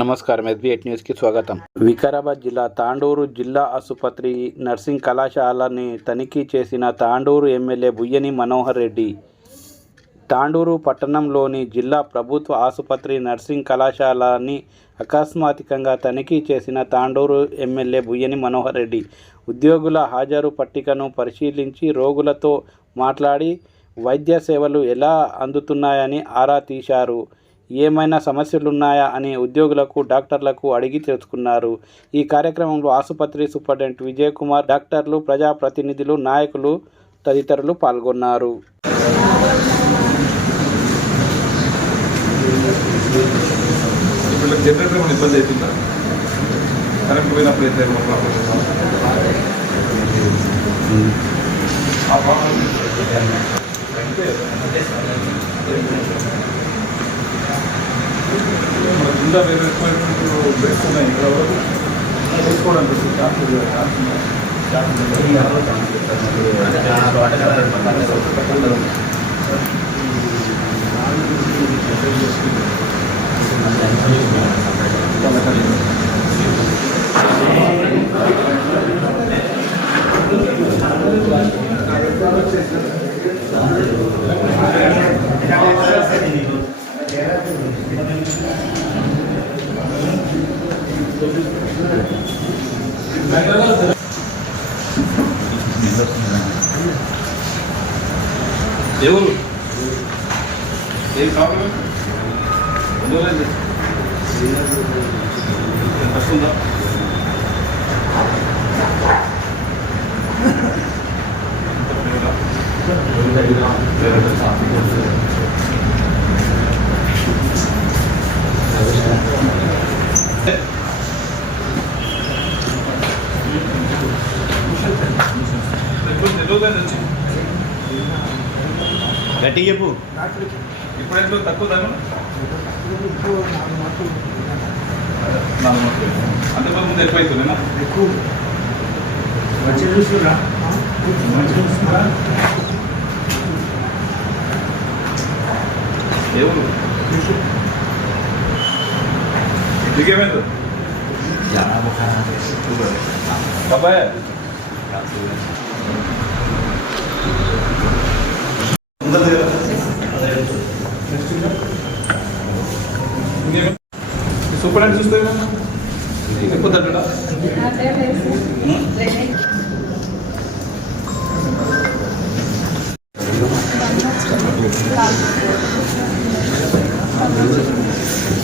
నమస్కారం. ఎస్బీఎట్ న్యూస్కి స్వాగతం. వికారాబాద్ జిల్లా తాండూరు జిల్లా ఆసుపత్రి నర్సింగ్ కళాశాలని తనిఖీ చేసిన తాండూరు ఎమ్మెల్యే బుయ్యని మనోహర్ రెడ్డి తాండూరు పట్టణంలోని జిల్లా ప్రభుత్వ ఆసుపత్రి నర్సింగ్ కళాశాలని అకస్మాత్తుకంగా తనిఖీ చేసిన తాండూరు ఎమ్మెల్యే బుయ్యని మనోహర్ రెడ్డి ఉద్యోగుల హాజరు పట్టికను పరిశీలించి రోగులతో మాట్లాడి వైద్య సేవలు ఎలా అందుతున్నాయని ఆరా తీశారు. ఏమైనా సమస్యలున్నాయా అని ఉద్యోగులకు డాక్టర్లకు అడిగి తెలుసుకున్నారు. ఈ కార్యక్రమంలో ఆసుపత్రి సూపరింటెండెంట్ విజయ్ కుమార్ డాక్టర్లు ప్రజాప్రతినిధులు నాయకులు తదితరులు పాల్గొన్నారు. జనరేటర్ ఏమైనా ఇబ్బంది అవుతుందా కరెంట్ పోయినప్పుడు అయితే ఏమైనా ప్రాబ్లం ఆ ప్రాబ్లం. అంటే మన రకమైనటువంటి బెడ్స్ ఉన్నాయి ఇక్కడ వరకు వేసుకోవడానికి ఛాన్స్ ఛాన్స్ ఎవరు ఏం ప్రాబ్లం ఎందువల్ల వస్తుందా తెలియదు గట్టి చెప్పు. ఇప్పుడు తక్కువ ధరలు? నాలుగు మొక్కలు అంతకుముందు ముందు ఎక్కువ అవుతుందేనా ఎవరు దిగేమైంది బాబాయ్ సూపర్ అంటే చూస్తే ఎక్కువ తగ్గడా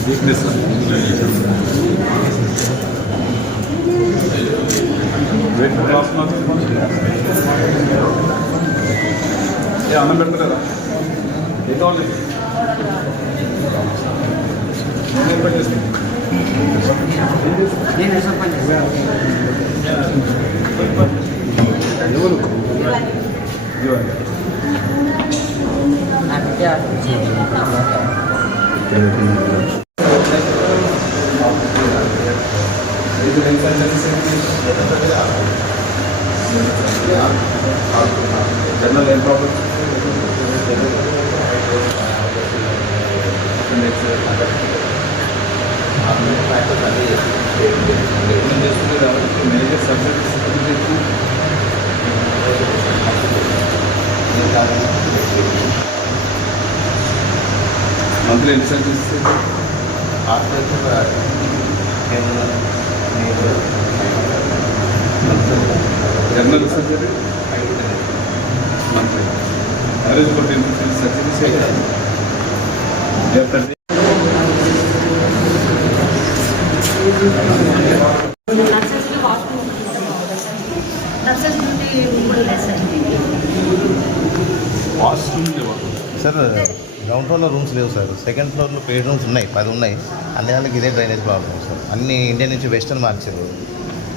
వీక్నెస్ వెయిట్ లాస్ ఏ అన్నం పెడతలేదా ఏ కావాలి నేను ఏర్పాటు చేస్తాను ఎవరు ఇవ్వండి జనరల్ ఏం ప్రాబ్లం మేజర్ సబ్జెక్ట్ మంత్లీ ఎన్ని surgeries general surgery monthly marriage బట్టి ఎన్ని సర్జరీస్ చేయాలి. సార్ సార్ గ్రౌండ్ ఫ్లోర్లో రూమ్స్ లేవు సార్. సెకండ్ ఫ్లోర్లో పేడ్ రూమ్స్ ఉన్నాయి. పది ఉన్నాయి. అన్ని దానికి ఇదే డ్రైనేజ్ ప్రాబ్లం సార్. అన్ని ఇండియా నుంచి వెస్టర్న్ మార్చారు.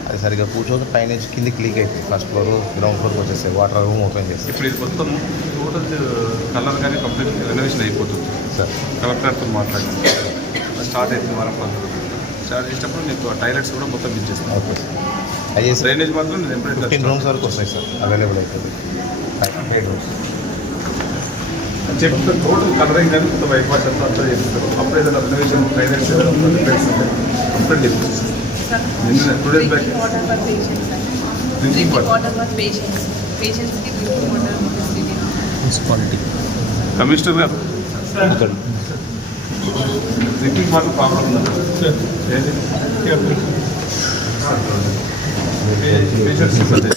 అది సరిగ్గా కూర్చోదు పైనుంచి కిందికి లీక్ అవుతుంది ఫస్ట్ ఫ్లోర్ గ్రౌండ్ ఫ్లోర్కి వచ్చేస్తాయి వాటర్ రూమ్ ఓపెన్ చేస్తాయి ఇప్పుడు ఇది మొత్తం టోటల్ కలర్ కానీ కంప్లీట్ రెనోవేషన్ అయిపోతుంది. సార్ కలెక్టర్తో మాట్లాడి స్టార్ట్ అవుతుంది వారం స్టార్ట్ చేసినప్పుడు నీకు టాయిలెట్స్ కూడా మొత్తం ఇచ్చేస్తాను ఓకే అయ్యే డ్రైనేజ్ మాత్రం ఫిఫ్టీన్ రూమ్స్ వరకు వస్తాయి సార్ అవైలబుల్ అవుతుంది పేడ్ రూమ్స్ చెప్తే టోటల్ కలరింగ్ కానీ కొంత వైట్ వాష్ అంతా చేస్తారు. అప్పుడు ఏదైనా రెనోవేషన్ ఉంటే కంప్లీట్ చేస్తారు నిన్న two days back water for patients drinking water water for patients పేషెంట్స్కి డ్రింకింగ్ వాటర్ ఫెసిలిటీ కమిషనర్ గారు డ్రింకింగ్ వాటర్ ప్రాబ్లం ఉందా ఏది పేషెంట్స్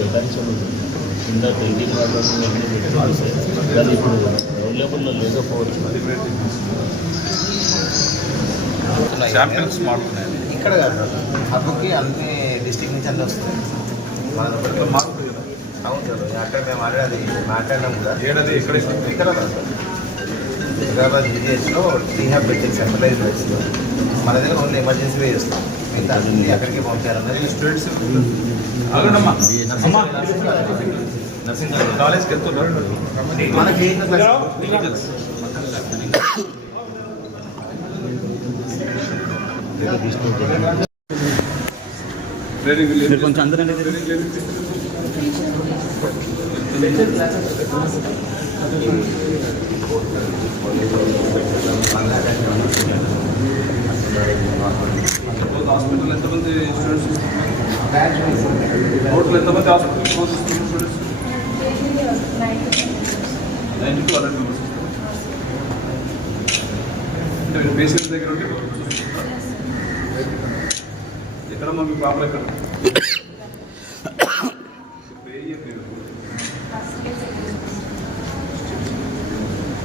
చేయడానికి కింద పెట్టుకోవాలి అది ఇప్పుడు అవైలబుల్లో లేకపోవచ్చు ఇక్కడ కాదు హబ్బుకి అన్ని డిస్టిక్ నుంచి అన్నీ వస్తాయి. మన అవును సార్ అక్కడ మేము ఆల్రెడీ మాట్లాడినాం కూడా ఏడాది ఇక్కడ సార్ హైదరాబాద్ విజిఎస్లో రీహాబ్ పెట్టింది సెంట్రలైజ్ బెడ్స్లో మన దగ్గర ఓన్లీ ఎమర్జెన్సీ చేస్తాం. అన్ని అక్కడికి పంపారన్నది స్టూడెంట్స్ కాలేజ్కి వెళ్తున్నారు మనకి కొంచెం అందరూ ట్రైనింగ్ హాస్పిటల్ ఎంతమంది స్టూడెంట్స్ టోటల్ ఎంతమంది hospital students ninety to hundred members అంటే పేషెంట్స్ దగ్గర ఉంటే ఎక్కడ మనకి ప్రాబ్లం ఎక్కడ?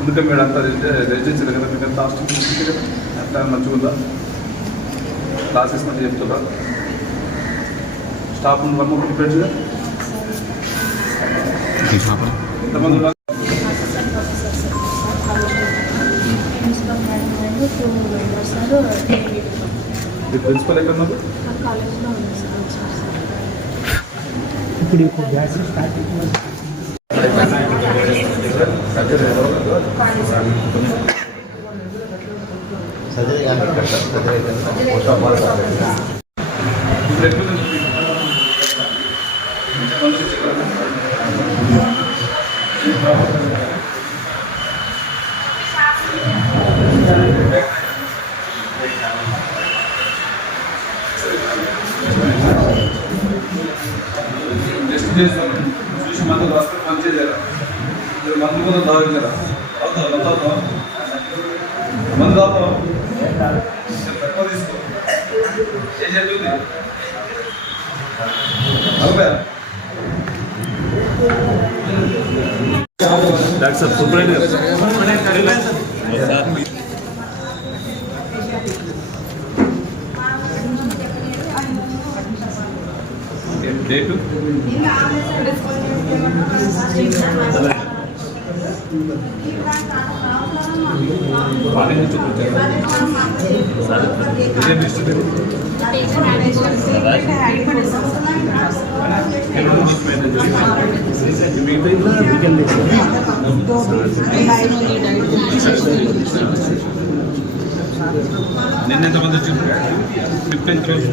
అందుకే మీరు అంతా రెజిస్టర్ కదా మీకు అంతా హాస్టల్ కదా అట్లా మంచిగా క్లాసెస్ మంచిగా చెప్తుందా? స్టాఫ్ మూడు ఫ్రెండ్స్గా ఎంతమంది ఉన్నారు? ప్రిన్సిపల్ ఎక్కడ ఉన్నారు? కాలేజ్లో ఉంది సార్ వచ్చారు సార్ సర్జరీ కానీ ఇక్కడ సార్ సర్జరీ అయితే పోస్ట్ ఆఫ్ ఆల్ సార్ ఇప్పుడు ఎక్కడ ఉంది? టెస్ట్ చేస్తాను చూసి మందులు రాస్తే మంచిగా చేయాలి మీరు మందు కూడా తాగించారా అవుతావు అవుతావు మందు తాగుతావు తక్కువ తీసుకో ఏం జరుగుతుంది అవునా డేటు మార్నింగ్ నుంచి వచ్చారు ఇదే డిస్ట్రిక్ట్ నిన్న ఎంతమంది వచ్చింది ఫిఫ్టీన్ రోజు.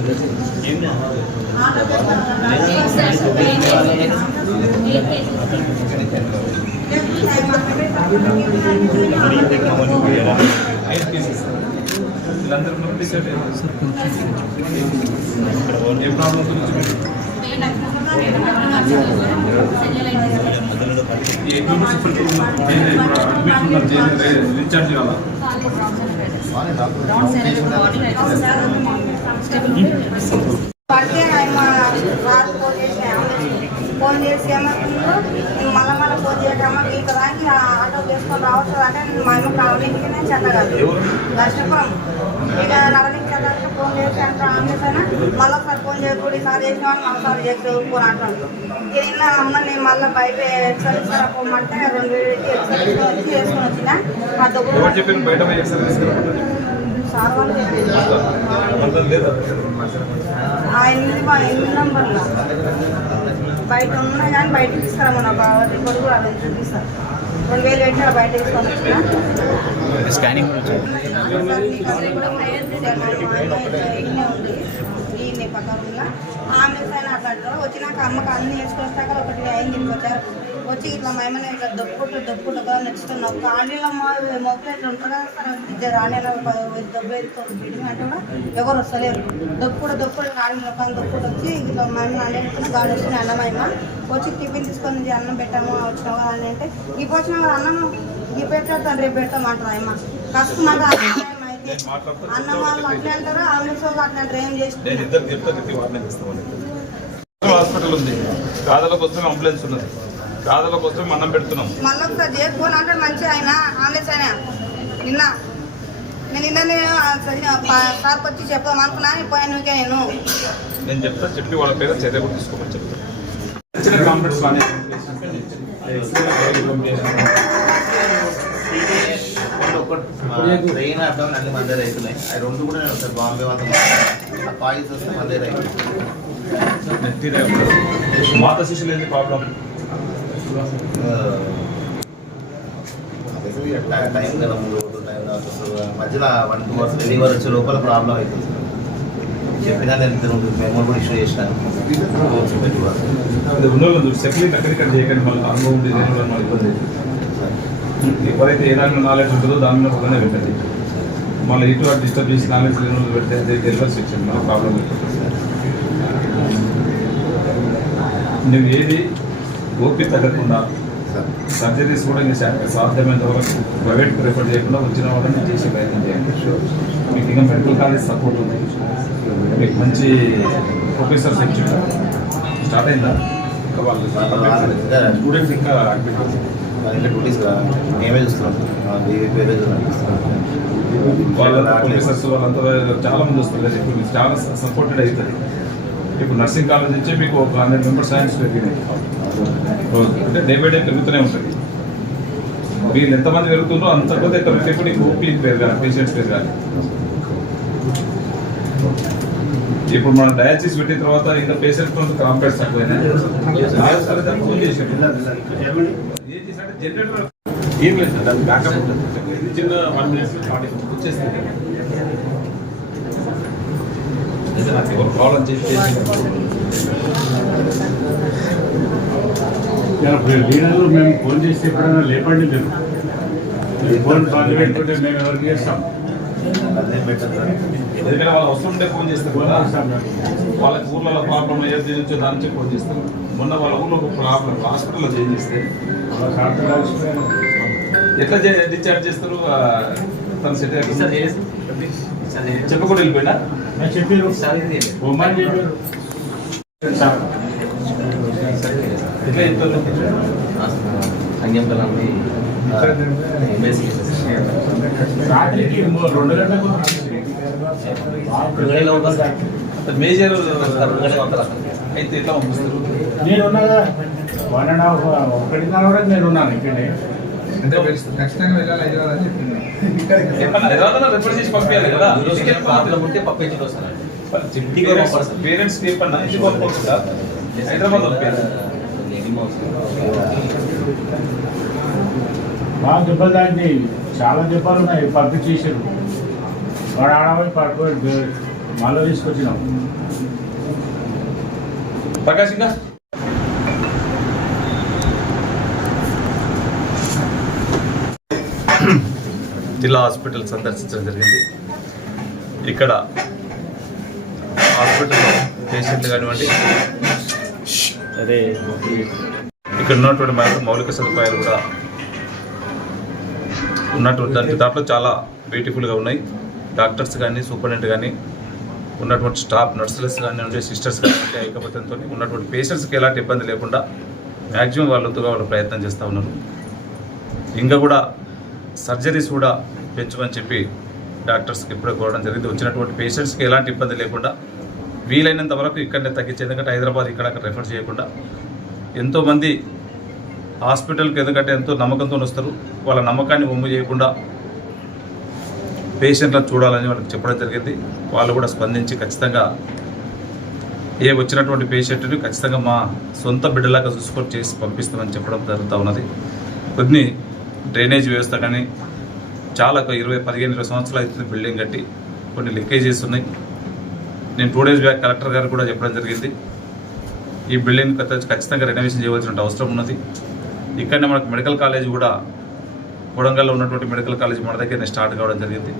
ఐదు కేసెస్ వీళ్ళందరూ డిసైడ్ ఏ ప్రాబ్లం గురించి ఏ రీఛార్జ్ పడితే ఆయన రాత్రి ఫోన్ చేసి ఫోన్ చేసి ఏమంటుందో నేను మళ్ళా మళ్ళీ ఫోన్ చేయటమ్మా మీకు రాని ఆటో చేసుకొని రావచ్చు అంటే మా అమ్మ రవణికి నేను చెత్త కాదు దర్శపురం ఇక రవణికి చెత్త ఫోన్ చేసి అంటే ఆమెసాను మళ్ళీ ఒకసారి ఫోన్ చేయకూడదు ఈసారి చేసిన వాళ్ళు మరోసారి చేసి ఫోన్ అంటాను నిన్న అమ్మ నేను మళ్ళీ బయట ఎక్సర్వీస్ పోమంటే రెండు వేలు ఎక్సర్వీస్ వచ్చి చేసుకొని వచ్చిన. మా దగ్గర ఎక్సర్సైజ్ సార్ వాళ్ళు ఎనిమిది ఎనిమిది నంబర్లు. బయట ఉన్నాయి కానీ బయట తీసుకురామన్న బాగా రిపోర్ట్ కూడా అవి చూపిస్తారు రెండు వేలు పెట్టి అలా బయట స్కానింగ్ ఆంబులెన్స్ అయినా అట్లాంటారు వచ్చినాక అమ్మకి అన్ని వేసుకొస్తాక ఒకటి అయింది వచ్చారు వచ్చి ఇట్లా మేమనే ఇట్లా దొప్పుకుంటూ దొప్పుకుంటూ నచ్చుతున్నాం ఖాళీలో మా మొబైల్ ఇట్లా సార్ ఇద్దరు రాణేలో దెబ్బ ఎత్తుకోరు బిల్డింగ్ అంటే కూడా ఎవరు వస్తలేరు. దొప్పుడు దొప్పుడు ఖాళీ మొక్కలు దొప్పుడు వచ్చి ఇట్లా మేము అన్నం గాలి వస్తుంది అన్నమయ్యమ వచ్చి టిఫిన్ తీసుకొని అన్నం పెట్టాము వచ్చినావు కదా అని అంటే ఇప్పుడు వచ్చినా కదా అన్నం ఈ పెట్టాడు రేపు పెడతాం అంటారు అమ్మ కష్టమంటే అన్నం వాళ్ళు అట్లే అంటారు ఆంబులెన్స్ వాళ్ళు అట్లా అంటారు ఏం చేసి నేను ఇద్దరు చెప్తా చెప్పి వాడిని ఇస్తామని హాస్పిటల్ ఉంది. గాదల కోసం అంబులెన్స్ ఉన్నది. గాదల కోసం అన్నం పెడుతున్నాం. మళ్ళీ ఒకసారి చేసుకొని అంటే మంచిగా ఆయన ఆంబులెన్స్ ఆయన. నిన్న నేను నిన్న నేను సార్కి వచ్చి చెప్దాం అనుకున్నాను పోయాను ఊరికే నేను. నేను చెప్తా చెప్పి వాళ్ళ పేరు చర్య కూడా తీసుకోమని చెప్తాను చిన్న కాంప్లెక్స్ బాగానే ట్రైన్ అడ్డం అన్ని మధ్య అవుతున్నాయి అవి రెండు కూడా నేను ఒకసారి బాంబే వద్ద ఆ కాయిల్స్ వస్తే అవుతుంది నెత్తి మాత శిశులు ఏంటి ప్రాబ్లం టైం కదా మూడు రోజులు టైం మధ్యలో వన్ టూ అవర్స్ డెలివరీ వచ్చే లోపల ప్రాబ్లం అవుతుంది చెప్పినా నేను ఇద్దరు కూడా ఇష్యూ చేసినాను ఉన్న వాళ్ళు వాళ్ళు ఎవరైతే ఏ నాలెడ్జ్ ఉంటుందో దాని మీద ఒకనే పెట్టండి మళ్ళీ ఇటు అటు డిస్టర్బ్ చేసి నాలెడ్జ్ లేని వాళ్ళు పెడితే డెలివరీ సెక్షన్ ప్రాబ్లం నువ్వు ఏది ఓపిక తగ్గకుండా సర్జరీస్ కూడా ఇంకా సాధ్యమైనంత వరకు ప్రైవేట్ ప్రిఫర్ చేయకుండా వచ్చిన వాళ్ళని చేసే ప్రయత్నం చేయండి. మీకు ఇంకా మెడికల్ కాలేజ్ సపోర్ట్ ఉంది. మీకు మంచి ప్రొఫెసర్స్ వచ్చి స్టార్ట్ అయిందా? ఇంకా వాళ్ళు స్టూడెంట్స్ ఇంకా అడ్మిట్ ఇంకా డ్యూటీస్ మేమే చూస్తున్నాం. వేరే వాళ్ళ ప్రొఫెసర్స్ వాళ్ళంతా చాలా మంది వస్తారు కదా ఇప్పుడు మీకు చాలా సపోర్టెడ్ అవుతుంది ఇప్పుడు నర్సింగ్ కాలేజ్ నుంచి మీకు ఒక హండ్రెడ్ మెంబర్స్ సైన్స్ పెరిగినాయి రోజు అంటే డే బై డే పెరుగుతూనే ఉంటుంది వీళ్ళు ఎంతమంది పెరుగుతుందో అంత కొద్ది పెరిగితే నీకు ఓపీ పెరగాలి పేషెంట్స్ పెరగాలి ఇప్పుడు మనం డయాలసిస్ పెట్టిన తర్వాత ఇంకా పేషెంట్స్ కాంప్లెక్స్ తక్కువైనా? ఏం చేశాడంటే జనరేటర్ ఏం లేదు. చిన్న వన్ మినిట్స్ వచ్చేస్తుంది అయితే నాకు ఎవరు ప్రాబ్లం చేసి లీడర్లు మేము ఫోన్ చేసి ఎప్పుడైనా లేపండి మీరు. మీరు ఫోన్ బంద్ పెట్టుకుంటే మేము ఎవరికి చేస్తాం? ఎందుకంటే వాళ్ళు వస్తుంటే ఫోన్ చేస్తారు కదా. వాళ్ళకి ఊర్లలో ప్రాబ్లం ఏది నుంచో దాని నుంచి ఫోన్ చేస్తారు మొన్న వాళ్ళ ఊర్లో ఒక ప్రాబ్లం హాస్పిటల్లో చేంజ్ చేస్తే. ఎట్లా చే- డిశ్చార్జ్ చేస్తారు తను సెట్ చెప్పకుండా వెళ్ళిపోయినా? నేను చెప్పారు. చెప్పారు సార్. ఎట్లా చెప్తారు? కలాంటి రాత్రికి మూ- రెండు గంటలకు మేజర్ అయితే ఎట్లా పంపిస్తారు? నేను ఉన్నా కదా వన్ అండ్ హాఫ్ ఒకటిన్నర వరకు నేను ఉన్నాను ఇక్కడే. అంటే ఖచ్చితంగా వెళ్ళాలి హైదరాబాద్ అని చెప్పింది. రిఫర్ చేసి పంపించాలి కదా. ప్రాబ్లం ఉంటే పప్పించుకు వస్తాను పేరెంట్స్ చెప్పన్నా ఎందుకు పంపకుండా హైదరాబాద్ బాగా దెబ్బలు తాకి చాలా దెబ్బలు ఉన్నాయి పంపించేసారు వాడు ఆడపోయి పడిపోయి మళ్ళీ తీసుకొచ్చినాం. ప్రకాష్ జిల్లా హాస్పిటల్ సందర్శించడం జరిగింది. ఇక్కడ హాస్పిటల్లో పేషెంట్లు కానివ్వండి అదే. ఇక్కడ ఉన్నటువంటి మౌలిక సదుపాయాలు కూడా ఉన్నటువంటి దాంట్లో దాంట్లో చాలా బ్యూటిఫుల్గా ఉన్నాయి. డాక్టర్స్ కానీ సూపరింటెండెంట్ కానీ ఉన్నటువంటి స్టాఫ్ నర్సులెస్ కానివ్వండి సిస్టర్స్ కానివ్వండి ఐకమత్యంతో ఉన్నటువంటి పేషెంట్స్కి ఎలాంటి ఇబ్బంది లేకుండా మ్యాక్సిమం వాళ్ళతో వాళ్ళు ప్రయత్నం చేస్తూ ఉన్నారు. ఇంకా కూడా సర్జరీస్ కూడా పెంచమని చెప్పి డాక్టర్స్కి ఇప్పుడే కోరడం జరిగింది. వచ్చినటువంటి పేషెంట్స్కి ఎలాంటి ఇబ్బంది లేకుండా వీలైనంత వరకు ఇక్కడనే తగ్గించి ఎందుకంటే హైదరాబాద్ ఇక్కడ అక్కడ రెఫర్ చేయకుండా ఎంతోమంది హాస్పిటల్కి ఎందుకంటే ఎంతో నమ్మకంతో వస్తారు. వాళ్ళ నమ్మకాన్ని ఒమ్ము చేయకుండా పేషెంట్లను చూడాలని వాళ్ళకి చెప్పడం జరిగింది. వాళ్ళు కూడా స్పందించి ఖచ్చితంగా ఏ వచ్చినటువంటి పేషెంట్ని ఖచ్చితంగా మా సొంత బిడ్డలాగా చూసుకొని చేసి పంపిస్తామని చెప్పడం జరుగుతూ ఉన్నది. కొన్ని డ్రైనేజ్ వ్యవస్థ కానీ చాలా ఒక ఇరవై పదిహేను ఇరవై సంవత్సరాలు అవుతుంది బిల్డింగ్ కట్టి కొన్ని లీకేజెస్ ఉన్నాయి. నేను టూ డేస్ బ్యాక్ కలెక్టర్ గారు కూడా చెప్పడం జరిగింది. ఈ బిల్డింగ్ ఖచ్చితంగా రెనోవేషన్ చేయవలసిన అవసరం ఉన్నది. ఇక్కడనే మనకు మెడికల్ కాలేజ్ కూడా కొడంగల్లో ఉన్నటువంటి మెడికల్ కాలేజ్ మన దగ్గరనే స్టార్ట్ కావడం జరిగింది.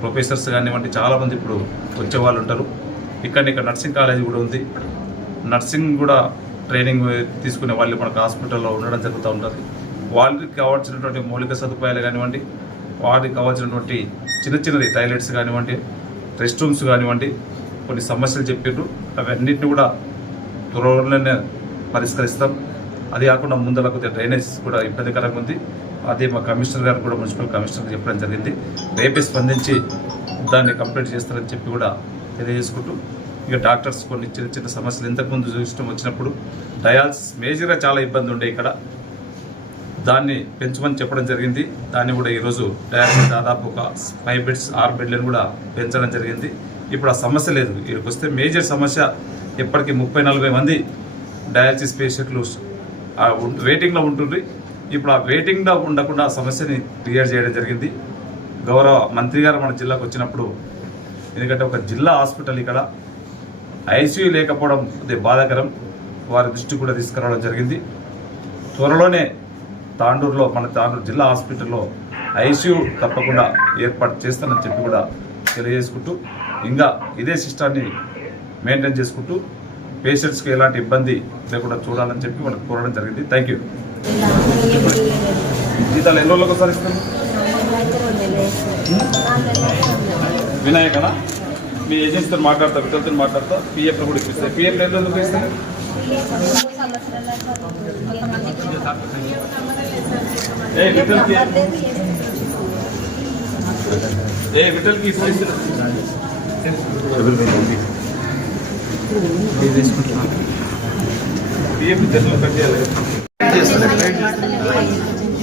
ప్రొఫెసర్స్ కానివ్వండి చాలామంది ఇప్పుడు వచ్చే వాళ్ళు ఉంటారు. ఇక్కడ ఇక్కడ నర్సింగ్ కాలేజ్ కూడా ఉంది. నర్సింగ్ కూడా ట్రైనింగ్ తీసుకునే వాళ్ళు మనకు హాస్పిటల్లో ఉండడం జరుగుతూ ఉంటుంది వాళ్ళకి కావాల్సినటువంటి మౌలిక సదుపాయాలు కానివ్వండి వారికి కావాల్సినటువంటి చిన్న చిన్నది టాయిలెట్స్ కానివ్వండి రెస్ట్ రూమ్స్ కానివ్వండి కొన్ని సమస్యలు చెప్పిండ్రు అవన్నింటిని కూడా త్వరలోనే పరిష్కరిస్తాం. అది కాకుండా ముందర కొద్దిగా డ్రైనేజ్ కూడా ఇబ్బందికరంగా ఉంది. అదే మా కమిషనర్ గారు కూడా మున్సిపల్ కమిషనర్ చెప్పడం జరిగింది. రేపే స్పందించి దాన్ని కంప్లీట్ చేస్తారని చెప్పి కూడా తెలియజేసుకుంటూ ఇక డాక్టర్స్ కొన్ని చిన్న చిన్న సమస్యలు ఇంతకుముందు చూసిన వచ్చినప్పుడు డయాల్సిస్ మేజర్గా చాలా ఇబ్బంది ఉండే ఇక్కడ. దాన్ని పెంచమని చెప్పడం జరిగింది. దాన్ని కూడా ఈరోజు డయాలసిస్ దాదాపు ఒక ఫైవ్ బెడ్స్ ఆరు బెడ్లను కూడా పెంచడం జరిగింది. ఇప్పుడు ఆ సమస్య లేదు. వీరికి వస్తే మేజర్ సమస్య ఇప్పటికీ ముప్పై నలభై మంది డయాలసిస్ పేషెంట్లు వెయిటింగ్లో ఉంటుంది ఇప్పుడు ఆ వెయిటింగ్లో ఉండకుండా ఆ సమస్యని క్లియర్ చేయడం జరిగింది. గౌరవ మంత్రి గారు మన జిల్లాకు వచ్చినప్పుడు ఎందుకంటే ఒక జిల్లా హాస్పిటల్ ఇక్కడ ఐసీయూ లేకపోవడం అది బాధాకరం. వారి దృష్టి కూడా తీసుకురావడం జరిగింది. త్వరలోనే తాండూరులో మన తాండూరు జిల్లా హాస్పిటల్లో ఐసీయూ తప్పకుండా ఏర్పాటు చేస్తానని చెప్పి కూడా తెలియజేసుకుంటూ ఇంకా ఇదే సిస్టాన్ని మెయింటైన్ చేసుకుంటూ పేషెంట్స్కి ఎలాంటి ఇబ్బంది లేకుండా చూడాలని చెప్పి వాళ్ళకి కోరడం జరిగింది. Thank you. జీతాలు ఎన్ని రోజులకు ఒకసారి ఇస్తాను? వినాయకనా? మీ ఏజెన్సీతో మాట్లాడతా వితలతో మాట్లాడతా పిఎఫ్లో కూడా ఇప్పిస్తాయి పిఎఫ్లో ఎన్ని రోజులకు ఇస్తాయి ఏ విఠల్కి ఏ విఠల్కి ఇప్పుడు ఇస్తారు పిఎఫ్ జనరల్ కట్ చేయాలి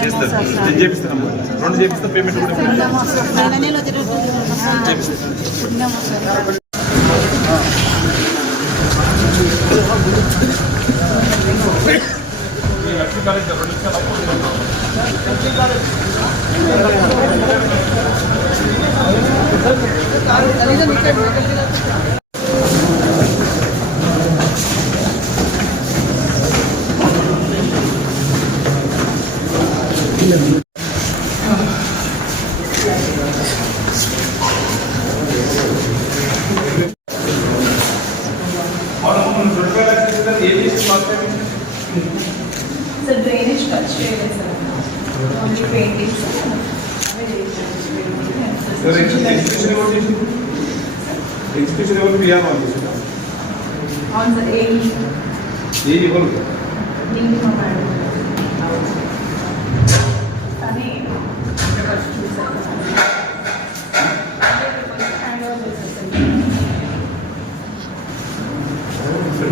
చేస్తారు. నేను చేపిస్తాను రెండు చేపిస్తా పేమెంట్ కూడా. ఈ లక్ష్మీ కాలేజ్ రెండు నిమిషాలు అయిపోతుంది. మనం రెండు వేల లక్షలు ఏం చేసి మాట్లాడి సార్ డ్రైనేజ్ టచ్ చేయలేదు సార్ ఓన్లీ పెయింటింగ్స్ ఎగ్జిబిషన్ ఎవరు చేసింది ఎగ్జిబిషన్ ఎవరు పియానో అని చేసిందా అవును సార్ ఏ ఏ ఎవరు మినిమం మేడం కానీ ఫస్ట్ చూసాను హ్యాండ్ ఓవర్ చేసేసాను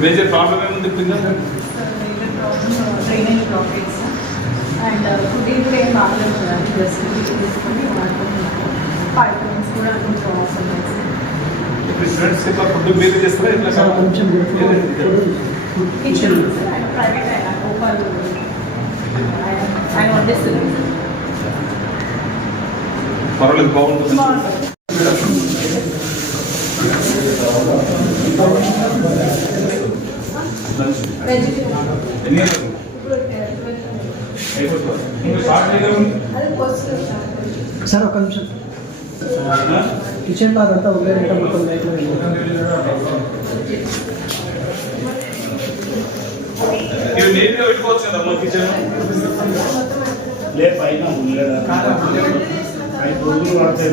మేజర్ ప్రాబ్లం ఏముంది problem drainage problems and food కూడా ఏం బాగలేదు తీసుకొని వాడుకుంటున్నాను కూడా అన్ని ప్రాబ్లమ్స్ ఉన్నాయి సార్ ఇప్పుడు స్టూడెంట్స్ ఇట్లా ఫుడ్ మీరు చేస్తారా? ఇట్లా కిచెన్ ఆయన ప్రైవేట్ ఆయన ఓపెన్ ఆయన వండిస్తున్నారు పర్వాలేదు బాగుంటుంది ఎన్ని గంటలకు? అయిపోతుందా? ఇంకా స్టార్ట్ చేయలేము సార్ ఒక నిమిషం. కిచెన్లో అదంతా ఉండేదంటే మొత్తం లైట్ ఇవి నీట్గా పెట్టుకోవచ్చు కదా మా కిచెన్? లే పైన ఉండలేదా ఐదు రోజులు పడతాయి